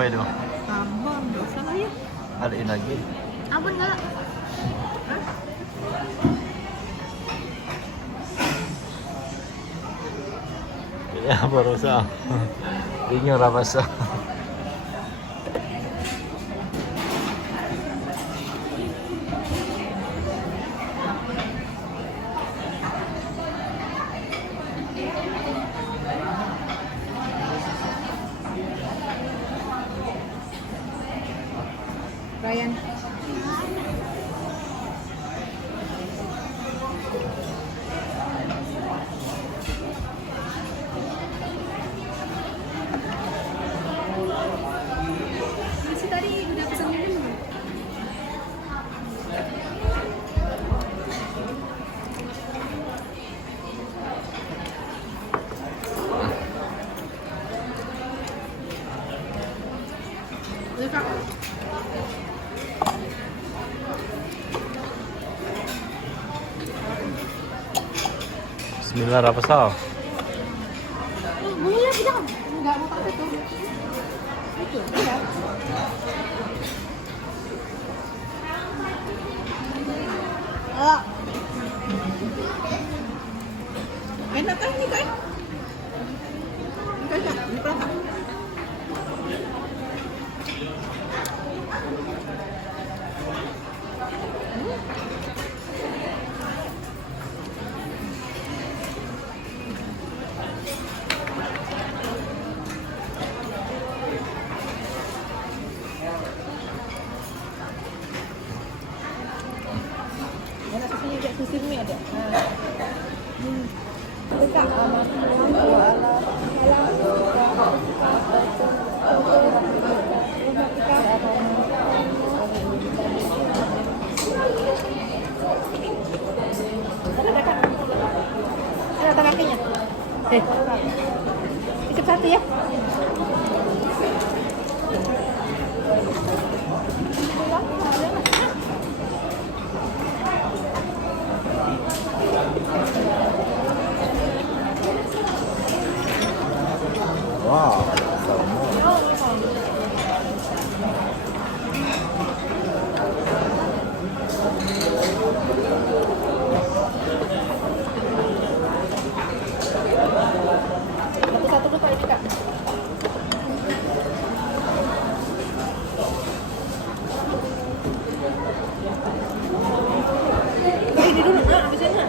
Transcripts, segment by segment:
Berapa itu? Abang, dosa lah ya. Adain lagi. Abang enggak? Ya baru sah. Bingung apa sah. Ryan. Masih tadi udah pesan minum belum? Udah, Kak. Bismillah apa sah? Boleh jangan. Enggak mau pakai tuh. Itu, ya. Ah. Enak kan ini kan? Enak, ini berapa? Enak susunya kayak susu mie ada. Dekat ada kakinya. Ikut satu ya. Wow. Satu-satu tuh Pak ini Kak. Ini dulu, habisin nah.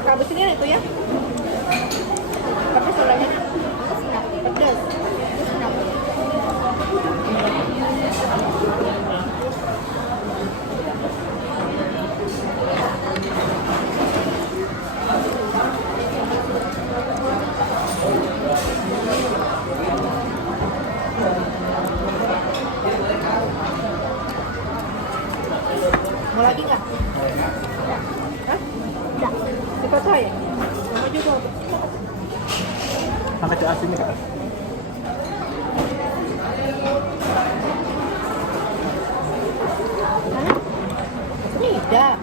Kakak habisin itu ya. Tapi soalnya pedas. Terus kenapa? Mau lagi nggak? Hah? Nggak. Dipotong ya? Sama juga. Angkat ke asin nih kak. Tidak.